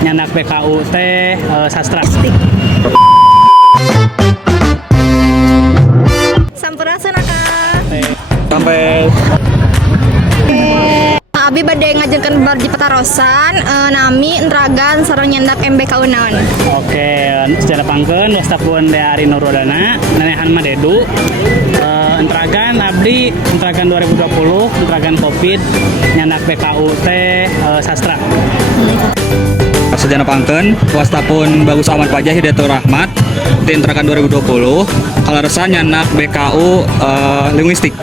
nyandak BKU teh sastra. Sampurasun Kak. Sampai Abi bade ngajenkeun barji petarosan nami entragan sareng nyandak MBKU naon. oke, secara pangkeun wastapun dari Nurodana nenehan mah dedu. Entragan abdi entragan 2020 entragan Covid nyandak BKU teh sastra. Sejarah pangkeun wastapun Bagus Ahmad Pajah Hidayatul Rahmat di entrakan 2020 kalaresan nyanak BKU linguistik.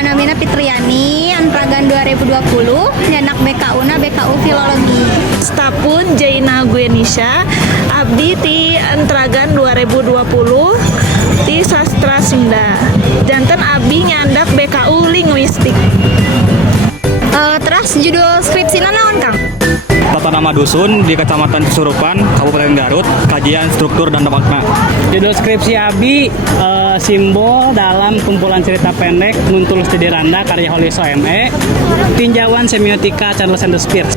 Namina Fitriani entragan 2020 nyandak BKU na BKU filologi. Stapun Jaina Guenisha abdi ti entragan 2020 ti sastra Sunda. Janten abdi nyandak BKU linguistik. Terus judul skripsina naon Kang? Tata nama dusun di Kecamatan Cisurupan, Kabupaten Garut, kajian struktur dan makna. Judul skripsi Abi simbol dalam kumpulan cerita pendek Nuntulus Tidiranda karya Holiso ME, tinjauan semiotika Charles Shakespeare.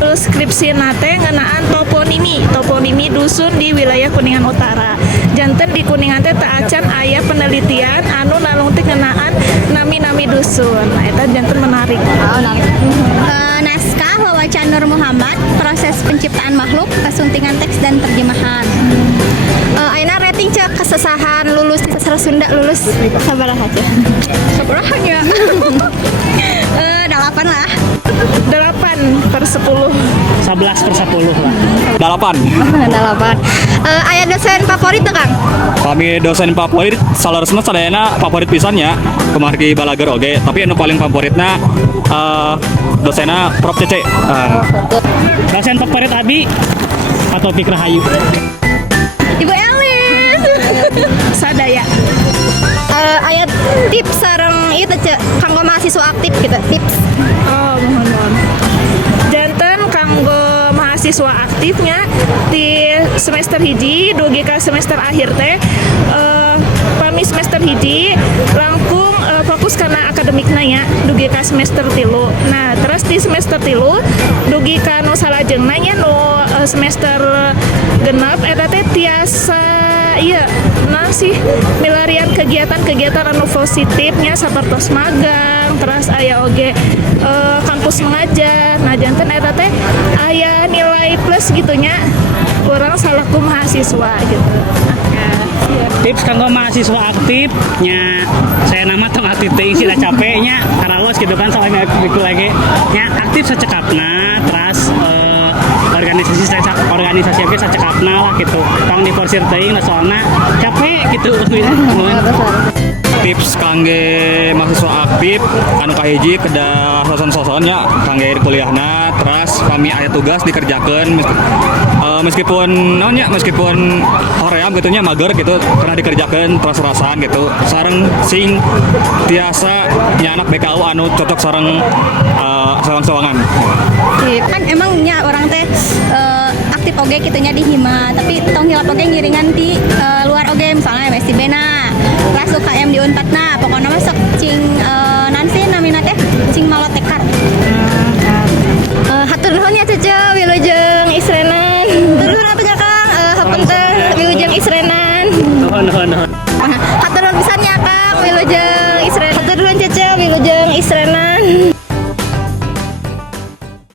Terus skripsi nate ngenaan toponimi dusun di wilayah Kuningan Utara. Janten di Kuningan teh teu acan aya penelitian anu nalung teh ngenaan nami-nami dusun. Nah, eta janten menarik. Naskah Wawacan Nur Muhammad, proses penciptaan makhluk, kesuntingan teks dan terjemahan. Aina rating cek kesesahan lulus di sastra Sunda lulus sabaraha aja. Sabaraha nya? 8 lah. 8/10. 11/10 lah. 8. 8. Aya dosen favorit tuh Kang? Kami dosen favorit salaresna sadayana favorit pisannya kemargi balager oge, tapi anu paling favoritna dosena Prof Cece. Dosen favorit Abi atau Fikra Hayu? Ibu Elis. Sadaya. Aya tips sareng ieu teh kanggo mahasiswa aktif gitu, tips. Oh, mohon. Janten kanggo mahasiswa aktifnya di semester hiji dugi ka semester akhir teh pami semester hiji langkung fokus karena akademikna ya dugi ka semester 3. Nah, terus di semester 3 dugi ka nu salajengna nya nu semester genep eta teh tiasa iya nah sih milarian kegiatan-kegiatan anu positifnya sapertos magang terus aya oge kampus mengajar. Nah, janten eta teh aya nilai plus gitunya kurang salaku mahasiswa gitu. Tips kanggo mahasiswa aktifnya saya nama tong aktif teh sih capeknya karalos gitu kan soalnya aktif lagi nya aktif secekapna terus organisasi ge secekapna lah gitu tong diforsir teuing lah soalna capek gitu Tips kangge mahasiswa aktif anu kahiji kedah soson-sosonnya kangge kuliahna terus kami aya tugas dikerjakeun meskipun hoream gitu nya mager gitu pernah dikerjakeun terus-terusan gitu sareng sing tiasa nya anak BKU anu cocok sareng sawang-sawangan. Kan emangnya orang teh aktif oge kitunya di hima, tapi tong hilap oge ngiringan di luar oge misalnya MSc Bena, kelas UKM di Unpad na, pokoknya mah sok cing nanti namina teh cing malotekar.